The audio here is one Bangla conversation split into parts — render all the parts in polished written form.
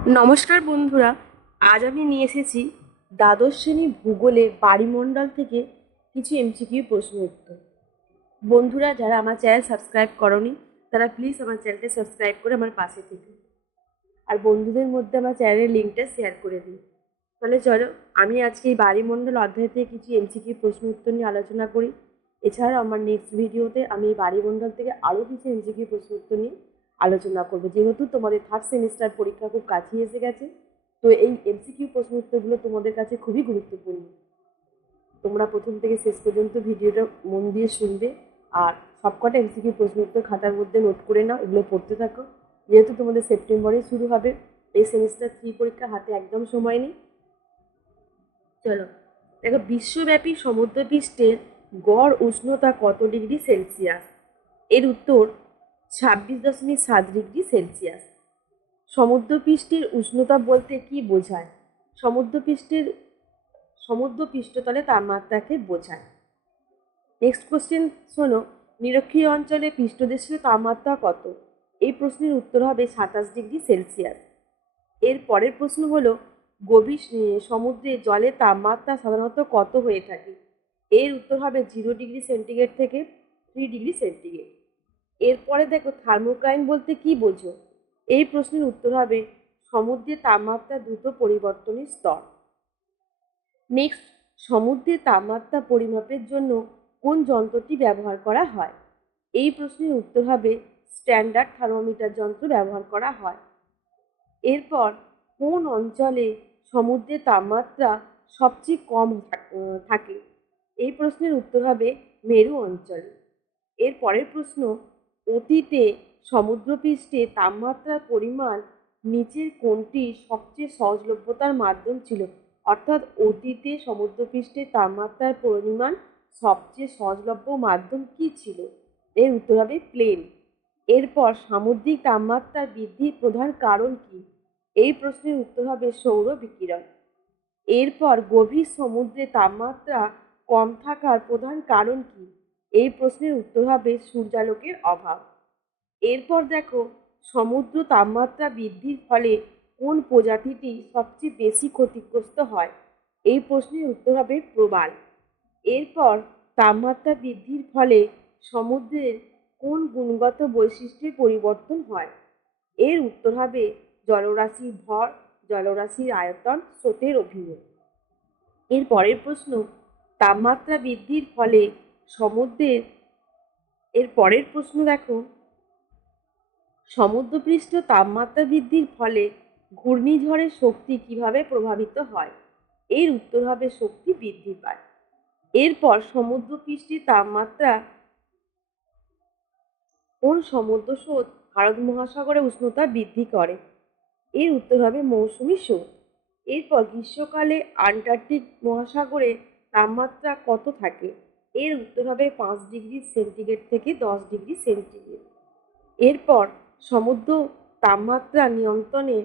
নমস্কার বন্ধুরা, আজ আমি নিয়ে এসেছি দ্বাদশ শ্রেণী ভূগোলে বায়ুমণ্ডল থেকে কিছু এমসিকিউ প্রশ্ন উত্তর। বন্ধুরা, যারা আমার চ্যানেল সাবস্ক্রাইব করনি তারা প্লিজ আমার চ্যানেলটা সাবস্ক্রাইব করে আমার পাশে থেকে আর বন্ধুদের মধ্যে আমার চ্যানেলের লিঙ্কটা শেয়ার করে দিন। তাহলে চলো আমি আজকে এই বায়ুমণ্ডল অধ্যায় থেকে কিছু এমসিকিউ প্রশ্ন উত্তর নিয়ে আলোচনা করি। এছাড়াও আমার নেক্সট ভিডিওতে আমি এই বায়ুমণ্ডল থেকে আরও কিছু এমসিকিউ প্রশ্ন উত্তর নিয়ে আলোচনা করবো। যেহেতু তোমাদের থার্ড সেমিস্টার পরীক্ষা খুব কাছেই এসে গেছে, তো এই এমসিকিউ প্রশ্ন উত্তরগুলো তোমাদের কাছে খুবই গুরুত্বপূর্ণ। তোমরা প্রথম থেকে শেষ পর্যন্ত ভিডিওটা মন দিয়ে শুনবে আর সবকটা এমসিকিউ প্রশ্ন উত্তর খাতার মধ্যে নোট করে নাও, এগুলো পড়তে থাকো। যেহেতু তোমাদের সেপ্টেম্বরে শুরু হবে, এই সেমিস্টার 3 পরীক্ষা হাতে একদম সময় নেই। চলো দেখো, বিশ্বব্যাপী সমুদ্রপৃষ্ঠের গড় উষ্ণতা কত ডিগ্রি সেলসিয়াস? এর উত্তর 26.7 ডিগ্রি সেলসিয়াস। সমুদ্রপৃষ্ঠের উষ্ণতা বলতে কি বোঝায়? সমুদ্রপৃষ্ঠের সমুদ্রপৃষ্ঠতলে তাপমাত্রাকে বোঝায়। নেক্সট কোশ্চেন শোনো, নিরক্ষীয় অঞ্চলে পৃষ্ঠদেশীয় তাপমাত্রা কত? এই প্রশ্নের উত্তর হবে 27 ডিগ্রি সেলসিয়াস। এর পরের প্রশ্ন হলো, গভীর সমুদ্রে জলের তাপমাত্রা সাধারণত কত হয়ে থাকে? এর উত্তর হবে 0 ডিগ্রি সেন্টিগ্রেড থেকে 3 ডিগ্রি সেন্টিগ্রেড। এরপরে দেখো, থার্মোক্লাইন বলতে কি বোঝো? এই প্রশ্নের উত্তর হবে সমুদ্রের তাপমাত্রা দ্রুত পরিবর্তনের স্তর। নেক্সট, সমুদ্রের তাপমাত্রা পরিমাপের জন্য কোন যন্ত্রটি ব্যবহার করা হয়? এই প্রশ্নের উত্তর হবে স্ট্যান্ডার্ড থার্মোমিটার যন্ত্র ব্যবহার করা হয়। এরপর কোন অঞ্চলে সমুদ্রের তাপমাত্রা সবচেয়ে কম থাকে? এই প্রশ্নের উত্তর হবে মেরু অঞ্চলে। এর পরের প্রশ্ন, অতীতে সমুদ্রপৃষ্ঠে তাপমাত্রার পরিমাণ নিচের কোনটি সবচেয়ে সহজলভ্যতার মাধ্যম ছিল? অর্থাৎ অতীতে সমুদ্রপৃষ্ঠে তাপমাত্রার পরিমাণ সবচেয়ে সহজলভ্য মাধ্যম কি ছিল? এর উত্তর হবে প্লেন। এরপর সামুদ্রিক তাপমাত্রা বৃদ্ধির প্রধান কারণ কি? এই প্রশ্নের উত্তর হবে সৌর বিকিরণ। এরপর গভীর সমুদ্রে তাপমাত্রা কম থাকার প্রধান কারণ কি? এই প্রশ্নের উত্তর হবে সূর্যালোকের অভাব। এরপর দেখো, সমুদ্র তাপমাত্রা বৃদ্ধির ফলে কোন প্রজাতিটি সবচেয়ে বেশি ক্ষতিগ্রস্ত হয়? এই প্রশ্নের উত্তর হবে প্রবাল। এরপর তাপমাত্রা বৃদ্ধির ফলে সমুদ্রের কোন গুণগত বৈশিষ্ট্যের পরিবর্তন হয়? এর উত্তর হবে জলরাশির ভর, জলরাশির আয়তন, স্রোতের অভিমুখ। এর পরের প্রশ্ন, তাপমাত্রা বৃদ্ধির ফলে সমুদ্রের এর পরের প্রশ্ন দেখো, সমুদ্রপৃষ্ঠ তাপমাত্রা বৃদ্ধির ফলে ঘূর্ণিঝড়ের শক্তি কিভাবে প্রভাবিত হয়? এর উত্তর হবে শক্তি বৃদ্ধি পায়। এরপর সমুদ্রপৃষ্ঠের তাপমাত্রা কোন সমুদ্র স্রোত ভারত মহাসাগরে উষ্ণতা বৃদ্ধি করে? এর উত্তর হবে মৌসুমী স্রোত। এরপর গ্রীষ্মকালে আন্টার্কটিক মহাসাগরে তাপমাত্রা কত থাকে? এর উত্তর হবে 5 ডিগ্রি সেন্টিগ্রেড থেকে 10 ডিগ্রি সেন্টিগ্রেড। এরপর সমুদ্র তাপমাত্রা নিয়ন্ত্রণে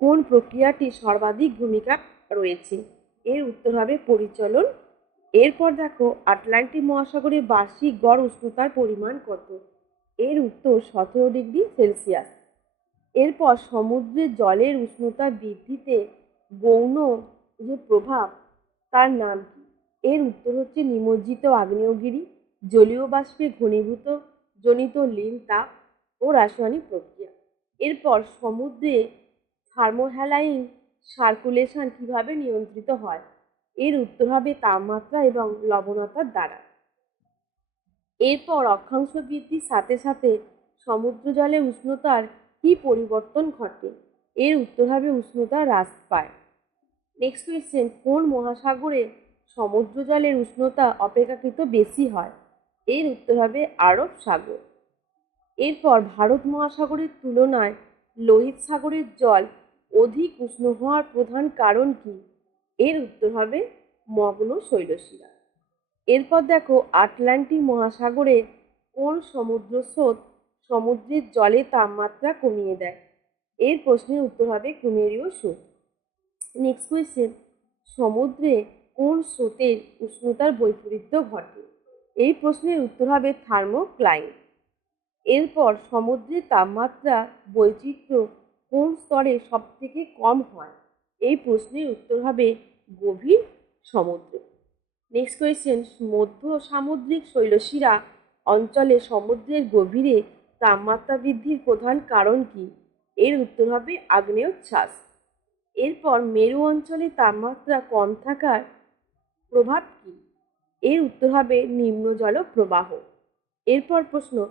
কোন প্রক্রিয়াটি সর্বাধিক ভূমিকা রয়েছে? এর উত্তর হবে পরিচলন। এরপর দেখো, আটলান্টিক মহাসাগরে বার্ষিক গড় উষ্ণতার পরিমাণ কত? এর উত্তর 17 ডিগ্রি সেলসিয়াস। এরপর সমুদ্রের জলের উষ্ণতা বৃদ্ধিতে গৌণ যে প্রভাব, তার নাম কি? এর উত্তর হচ্ছে নিমজ্জিত আগ্নেয়গিরি, জলীয় বাষ্পে ঘনীভূত জনিত লীন তাপ ও রাসায়নিক প্রক্রিয়া। এরপর সমুদ্রে থার্মোহ্যালাইন সার্কুলেশন কিভাবে নিয়ন্ত্রিত হয়? এর উত্তর হবে তাপমাত্রা এবং লবণতার দ্বারা। এরপর অক্ষাংশ বৃদ্ধির সাথে সাথে সমুদ্র জলের উষ্ণতার কি পরিবর্তন ঘটে? এর উত্তর হবে উষ্ণতা হ্রাস পায়। নেক্সট কোয়েশ্চেন, কোন মহাসাগরে সমুদ্র জলের উষ্ণতা অপেক্ষাকৃত বেশি হয়? এর উত্তর হবে আরব সাগর। এরপর ভারত মহাসাগরের তুলনায় লোহিত সাগরের জল অধিক উষ্ণ হওয়ার প্রধান কারণ কি? এর উত্তর হবে মগ্ন শৈলশিরা। এরপর দেখো, আটলান্টিক মহাসাগরের কোন সমুদ্র স্রোত সমুদ্রের জলের তাপমাত্রা কমিয়ে দেয়? এর প্রশ্নের উত্তর হবে কুমেরীয় স্রোত। নেক্সট কোয়েশ্চেন, সমুদ্রে কোন স্রোতের উষ্ণতার বৈপরীত্য ঘটে? এই প্রশ্নের উত্তর হবে থার্মোক্লাইন। এরপর সমুদ্রের তাপমাত্রা বৈচিত্র্য কোন স্তরে সবথেকে কম হয়? এই প্রশ্নের উত্তর হবে গভীর সমুদ্র। নেক্সট কোয়েশ্চেন, মধ্য সামুদ্রিক শৈলশিরা অঞ্চলে সমুদ্রের গভীরে তাপমাত্রা বৃদ্ধির প্রধান কারণ কি? এর উত্তর হবে আগ্নেয়োচ্ছ্বাস। এরপর মেরু অঞ্চলে তাপমাত্রা কম থাকার প্রভাব কি? এর উত্তর হবে নিম্ন জলপ্রবাহ। এরপর প্রশ্ন,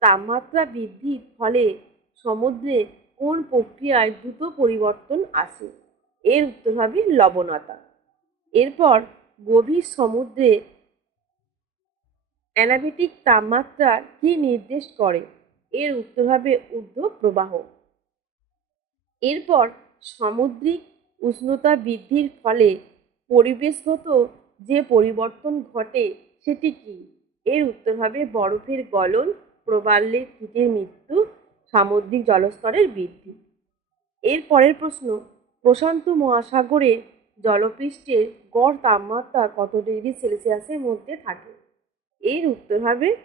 তাপমাত্রা বৃদ্ধির ফলে সমুদ্রে কোন প্রক্রিয়ায় দ্রুত পরিবর্তন আসে? এর উত্তর হবে লবণতা। এরপর গভীর সমুদ্রে অ্যানাবেটিক তাপমাত্রা কি নির্দেশ করে? এর উত্তর হবে ঊর্ধ্ব প্রবাহ। এরপর সামুদ্রিক উষ্ণতা বৃদ্ধির ফলে পরিবেশগত যে পরিবর্তন ঘটে সেটি কি? এর উত্তর হবে বরফের গলন, প্রবালের কীটের মৃত্যু, সামুদ্রিক জলস্তরের বৃদ্ধি। এর পরের প্রশ্ন, প্রশান্ত মহাসাগরে জলপৃষ্ঠের গড় তাপমাত্রা কত ডিগ্রি সেলসিয়াসের মধ্যে থাকে? এর উত্তর হবে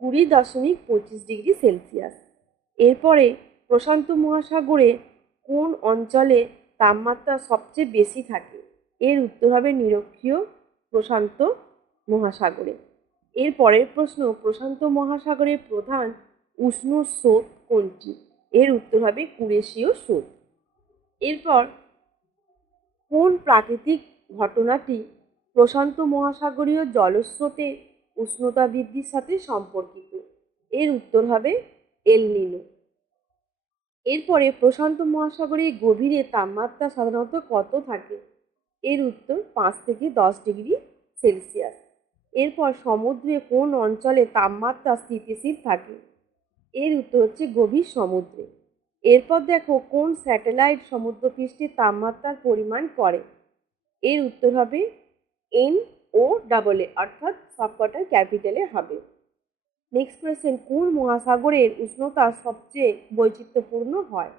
20.25 ডিগ্রি সেলসিয়াস। এরপরে প্রশান্ত মহাসাগরে কোন অঞ্চলে তাপমাত্রা সবচেয়ে বেশি থাকে? এর উত্তর হবে নিরক্ষীয় প্রশান্ত মহাসাগরে। এর পরের প্রশ্ন, প্রশান্ত মহাসাগরের প্রধান উষ্ণ স্রোত কোনটি? এর উত্তর হবে কুরেশীয় স্রোত। এরপর কোন প্রাকৃতিক ঘটনাটি প্রশান্ত মহাসাগরীয় জলস্রোতে উষ্ণতা বৃদ্ধির সাথে সম্পর্কিত? এর উত্তর হবে এল নিনো। এরপরে প্রশান্ত মহাসাগরের গভীরে তাপমাত্রা সাধারণত কত থাকে? এর উত্তর 5 থেকে 10 ডিগ্রি সেলসিয়াস। এরপর সমুদ্রে কোন অঞ্চলে তাপমাত্রা স্থিতিশীল থাকে? এর উত্তর হচ্ছে গভীর সমুদ্রে। এরপর দেখো, কোন স্যাটেলাইট সমুদ্রপৃষ্ঠের তাপমাত্রার পরিমাণ করে? এর উত্তর হবে NOAA, অর্থাৎ সবকটাই ক্যাপিটালে হবে। নেক্সট কোয়েশ্চেন, কোন মহাসাগরের উষ্ণতা সবচেয়ে বৈচিত্র্যপূর্ণ হয়?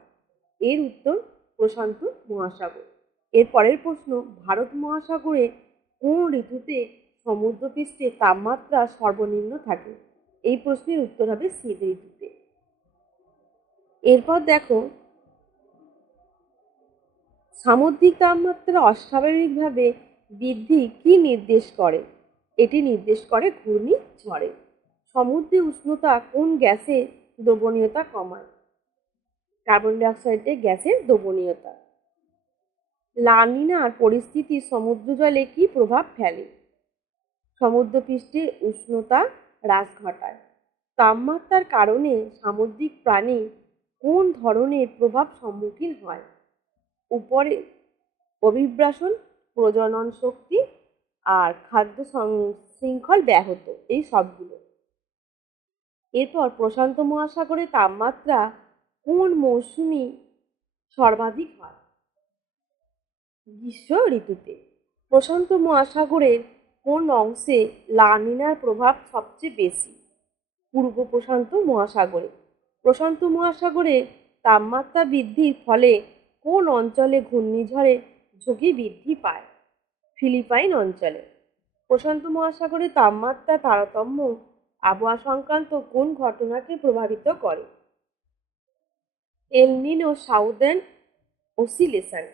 এর উত্তর প্রশান্ত মহাসাগর। এর পরের প্রশ্ন, ভারত মহাসাগরে কোন ঋতুতে সমুদ্রপৃষ্ঠে তাপমাত্রা সর্বনিম্ন থাকে? এই প্রশ্নের উত্তর হবে শীত ঋতুতে। এরপর দেখো, সামুদ্রিক তাপমাত্রা অস্বাভাবিকভাবে বৃদ্ধি কি নির্দেশ করে? এটি নির্দেশ করে ঘূর্ণিঝড়ে। সমুদ্রে উষ্ণতা কোন গ্যাসের দ্রবণীয়তা কমায়? কার্বন ডাইঅক্সাইডের গ্যাসের দ্রবণীয়তা। লা নিনার পরিস্থিতি সমুদ্র জলে কি প্রভাব ফেলে? সমুদ্রপৃষ্ঠের উষ্ণতা হ্রাস ঘটায়। তাপমাত্রার কারণে সামুদ্রিক প্রাণী কোন ধরনের প্রভাব সম্মুখীন হয়? উপরে অভিবাসন, প্রজনন শক্তি আর খাদ্য শৃঙ্খল ব্যাহত, এই সবগুলো। এরপর প্রশান্ত মহাসাগরে তাপমাত্রা কোন মৌসুমে সর্বাধিক হয়? গ্রীষ্ম ঋতুতে। প্রশান্ত মহাসাগরের কোন অংশে লা নিনার প্রভাব সবচেয়ে বেশি? পূর্ব প্রশান্ত মহাসাগরে। প্রশান্ত মহাসাগরে তাপমাত্রা বৃদ্ধির ফলে কোন অঞ্চলে ঘূর্ণিঝড়ের ঝুঁকি বৃদ্ধি পায়? ফিলিপাইন অঞ্চলে। প্রশান্ত মহাসাগরে তাপমাত্রা তারতম্য আবহাওয়া সংক্রান্ত কোন ঘটনাকে প্রভাবিত করে? এল নিনো সাউদার্ন অসিলেশন।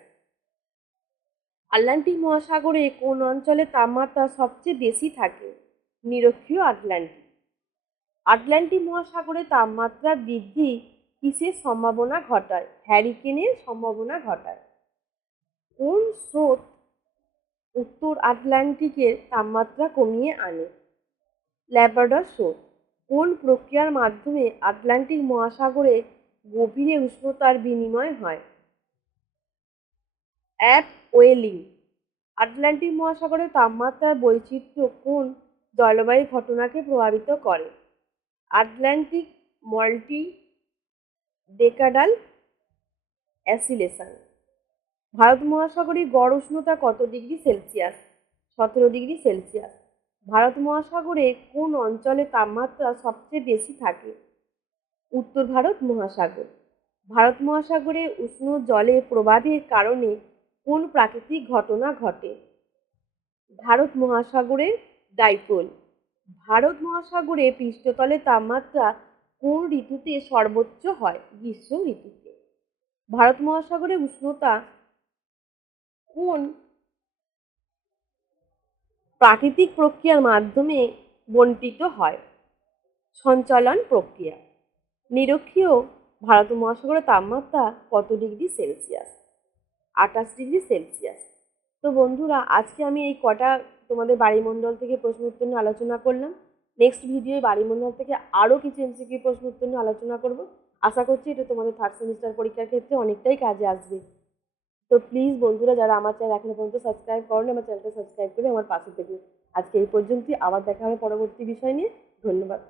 আটলান্টিক মহাসাগরে কোন অঞ্চলে তাপমাত্রা সবচেয়ে বেশি থাকে? নিরক্ষীয় আটলান্টিক। আটলান্টিক মহাসাগরে তাপমাত্রা বৃদ্ধি কিসের সম্ভাবনা ঘটায়? হ্যারিকেনের সম্ভাবনা ঘটায়। কোন স্রোত উত্তর আটলান্টিকের তাপমাত্রা কমিয়ে আনে? ল্যাব্রাডর স্রোত। কোন প্রক্রিয়ার মাধ্যমে আটলান্টিক মহাসাগরে গভীরে উষ্ণতার বিনিময় হয়? ওয়েলিং। আটলান্টিক মহাসাগরে তাপমাত্রার বৈচিত্র্য কোন জলবায়ু ঘটনাকে প্রভাবিত করে? Atlantic multi decadal oscillation. Bharat মহাসাগরে গড় উষ্ণতা কত degree Celsius? 17 degree Celsius. Bharat মহাসাগরে কোন অঞ্চলে তাপমাত্রা সবচেয়ে বেশি থাকে? উত্তর ভারত মহাসাগর। ভারত মহাসাগরে উষ্ণ জলের প্রবাহের কারণে কোন প্রাকৃতিক ঘটনা ঘটে? ভারত মহাসাগরের ডাইপোল। ভারত মহাসাগরে পৃষ্ঠতলের তাপমাত্রা কোন ঋতুতে সর্বোচ্চ হয়? গ্রীষ্ম ঋতুতে। ভারত মহাসাগরের উষ্ণতা কোন প্রাকৃতিক প্রক্রিয়ার মাধ্যমে বণ্টিত হয়? সঞ্চালন প্রক্রিয়া। নিরক্ষীয় ভারত মহাসাগরের তাপমাত্রা কত ডিগ্রি সেলসিয়াস? 28 degree Celsius. তো বন্ধুরা, আজকে আমি এই কটা তোমাদের বায়ুমণ্ডল থেকে প্রশ্ন উত্তর নিয়ে আলোচনা করলাম। নেক্সট ভিডিওয়ে বায়ুমণ্ডল থেকে আরও কিছু এমসিকিউ প্রশ্ন উত্তর নিয়ে আলোচনা করব। আশা করছি এটা তোমাদের থার্ড সেমিস্টার পরীক্ষার ক্ষেত্রে অনেকটাই কাজে আসবে। তো প্লিজ বন্ধুরা, যারা আমার চ্যানেল এখনো পর্যন্ত সাবস্ক্রাইব করেনি, আমার চ্যানেলটা সাবস্ক্রাইব করে আমার পাশে থেকে। আজকে এই পর্যন্তই, আবার দেখা হবে পরবর্তী বিষয় নিয়ে। ধন্যবাদ।